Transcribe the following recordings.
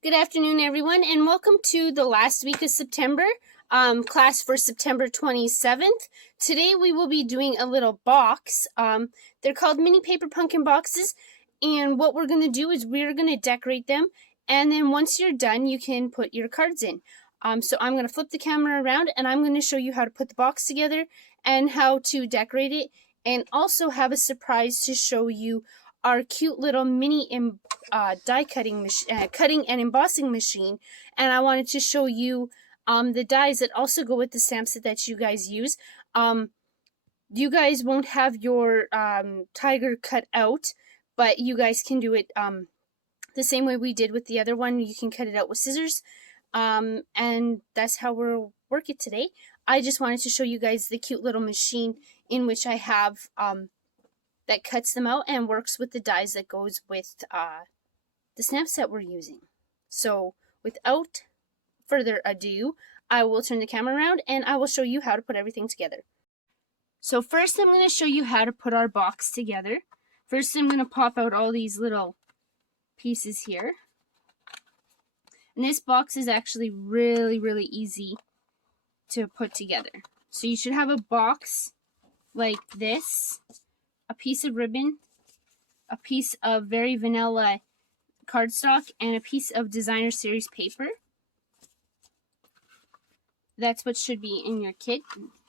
Good afternoon, everyone, and welcome to the last week of September, class for September 27th. Today we will be doing a little box. They're called mini paper pumpkin boxes, and what we're going to do is we're going to decorate them, and then once you're done, you can put your cards in. So I'm going to flip the camera around, and I'm going to show you how to put the box together and how to decorate it, and also have a surprise to show you our cute little mini die cutting cutting and embossing machine, and I wanted to show you the dies that also go with the stamp set that you guys use. You guys won't have your tiger cut out, but you guys can do it the same way we did with the other one. You can cut it out with scissors, and that's how we'll work it today. I just wanted to show you guys the cute little machine in which I have that cuts them out and works with the dies that goes with the stamp set we're using. So without further ado, I will turn the camera around and I will show you how to put everything together. So first I'm going to show you how to put our box together. First I'm going to pop out all these little pieces here. And this box is actually really easy to put together. So you should have a box like this, a piece of ribbon, a piece of very vanilla cardstock, and a piece of designer series paper. That's what should be in your kit.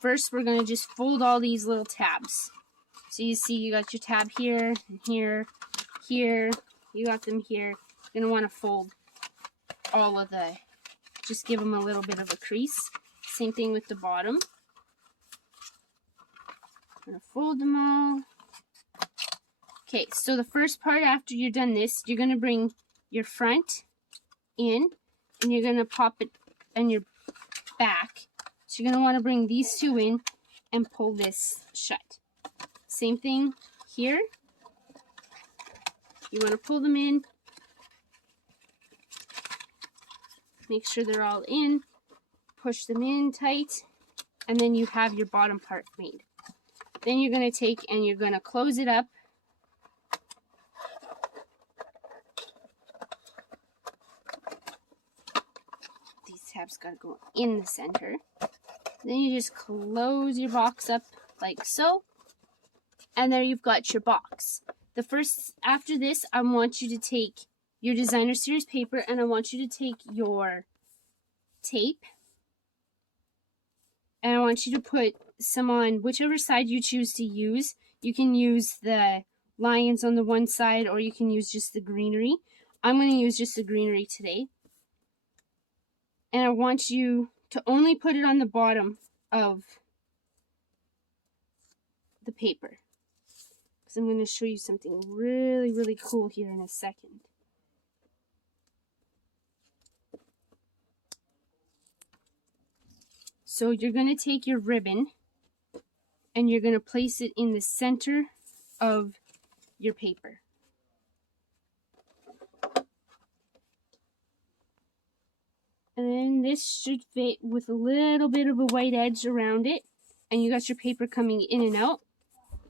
First, we're going to just fold all these little tabs. So you see you got your tab here, and here, here, you got them here. You're going to want to fold all of the, just give them a little bit of a crease. Same thing with the bottom. I'm going to fold them all. Okay, so the first part after you're done this, you're going to bring your front in, and you're going to pop it on your back. So you're going to want to bring these two in and pull this shut. Same thing here. You want to pull them in. Make sure they're all in. Push them in tight, and then you have your bottom part made. Then you're going to take and you're going to close it up. Tabs got to go in the center. Then you just close your box up like so, and there you've got your box. After this, I want you to take your designer series paper, and I want you to take your tape, and I want you to put some on whichever side you choose to use. You can use the lions on the one side, or you can use just the greenery. I'm going to use just the greenery today. And I want you to only put it on the bottom of the paper, because I'm going to show you something really cool here in a second. So you're going to take your ribbon and you're going to place it in the center of your paper. And then this should fit with a little bit of a white edge around it. And you got your paper coming in and out.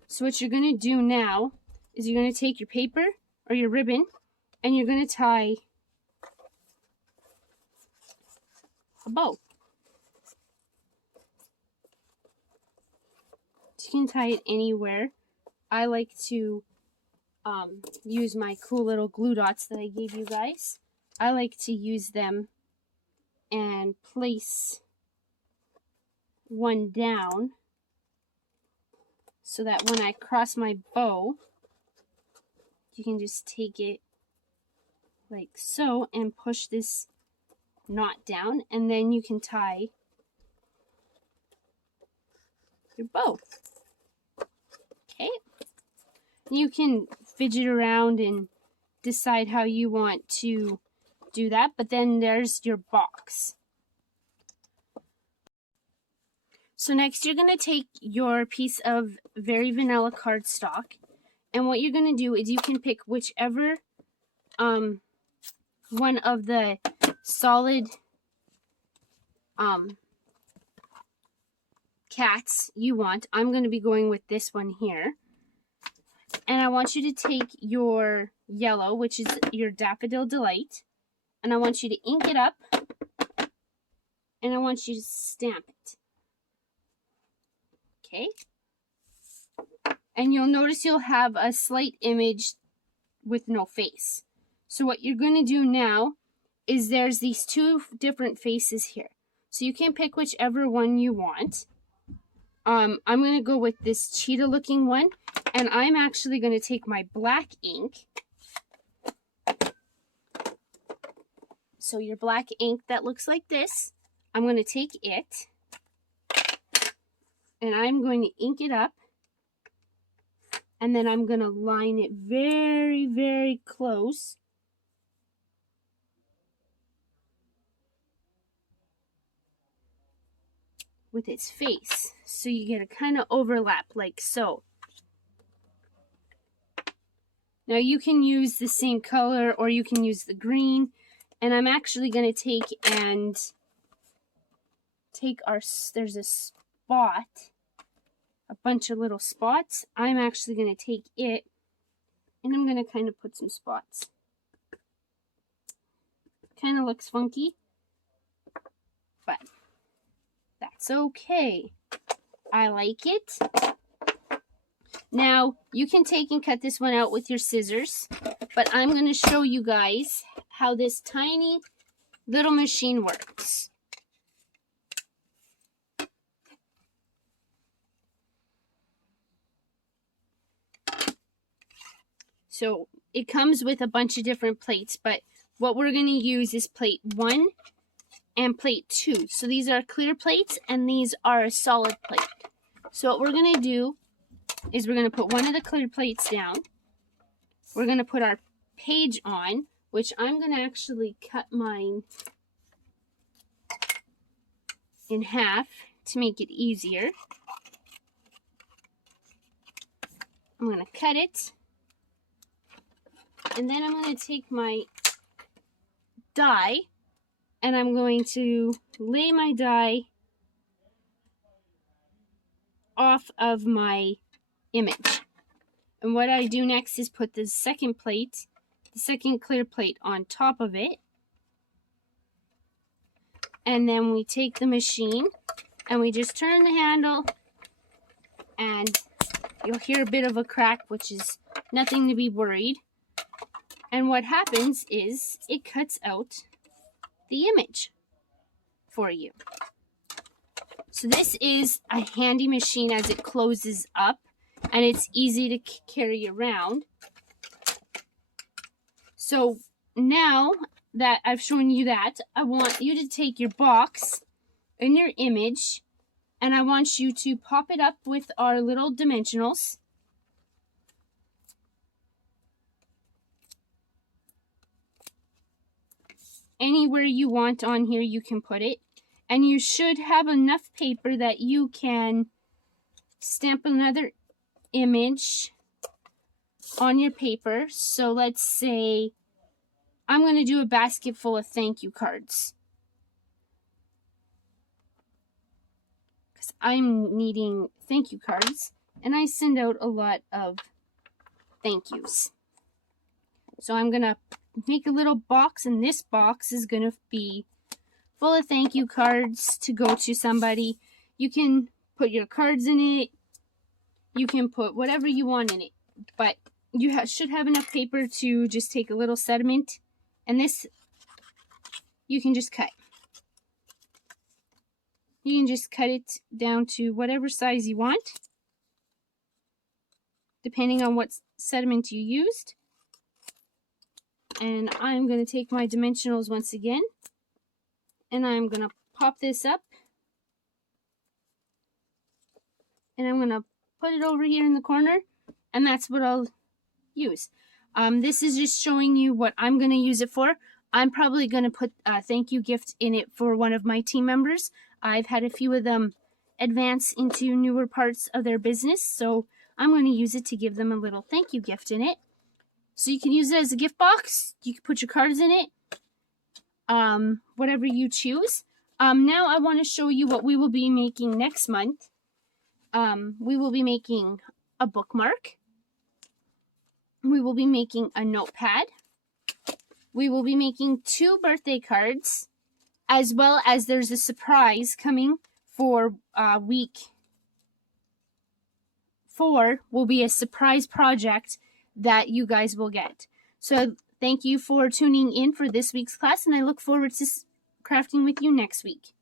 So what you're going to do now is you're going to take your paper or your ribbon and you're going to tie a bow. You can tie it anywhere. I like to use my cool little glue dots that I gave you guys. I like to use them and place one down so that when I cross my bow, you can just take it like so and push this knot down, and then you can tie your bow. Okay, you can fidget around and decide how you want to do that, but then there's your box. So next you're going to take your piece of very vanilla cardstock, and what you're going to do is you can pick whichever one of the solid cats you want. I'm going to be going with this one here. And I want you to take your yellow, which is your Daffodil Delight, and I want you to ink it up, and I want you to stamp it. Okay? And you'll notice you'll have a slight image with no face. So what you're going to do now is there's these two different faces here. So you can pick whichever one you want. I'm going to go with this cheetah looking one, and I'm actually going to take my black ink. So your black ink that looks like this, I'm going to take it, and I'm going to ink it up, and then I'm going to line it very, very close with its face, so you get a kind of overlap like so. Now you can use the same color or you can use the green, and I'm actually going to take there's a spot, a bunch of little spots. I'm actually going to take it and I'm going to kind of put some spots. Kind of looks funky, but that's okay. I like it. Now, you can take and cut this one out with your scissors, but I'm going to show you guys how this tiny little machine works. So, it comes with a bunch of different plates, but what we're going to use is plate 1 and plate 2. So these are clear plates and these are a solid plate. So what we're going to do is we're going to put one of the clear plates down. We're going to put our page on, which I'm going to actually cut mine in half to make it easier. I'm going to cut it, and then I'm going to take my die and I'm going to lay my die off of my image. And what I do next is put the second plate, the second clear plate on top of it. And then we take the machine and we just turn the handle and you'll hear a bit of a crack, which is nothing to be worried. And what happens is it cuts out the image for you. So this is a handy machine as it closes up, and it's easy to carry around. So now that I've shown you that, I want you to take your box and your image, and I want you to pop it up with our little dimensionals. Anywhere you want on here you can put it, and you should have enough paper that you can stamp another image on your paper. So let's say I'm going to do a basket full of thank you cards, because I'm needing thank you cards and I send out a lot of thank yous. So I'm going to make a little box, and this box is going to be full of thank you cards to go to somebody. You can put your cards in it. You can put whatever you want in it. But you should have enough paper to just take a little sediment. And this, you can just cut. You can just cut it down to whatever size you want, depending on what sediment you used. And I'm going to take my dimensionals once again, and I'm going to pop this up, and I'm going to put it over here in the corner, and that's what I'll use. This is just showing you what I'm going to use it for. I'm probably going to put a thank you gift in it for one of my team members. I've had a few of them advance into newer parts of their business, so I'm going to use it to give them a little thank you gift in it. So you can use it as a gift box. You can put your cards in it, whatever you choose. Now I want to show you what we will be making next month. We will be making a bookmark. We will be making a notepad. we will be making 2 birthday cards, as well as there's a surprise coming for week 4 will be a surprise project that you guys will get. So thank you for tuning in for this week's class, and I look forward to crafting with you next week.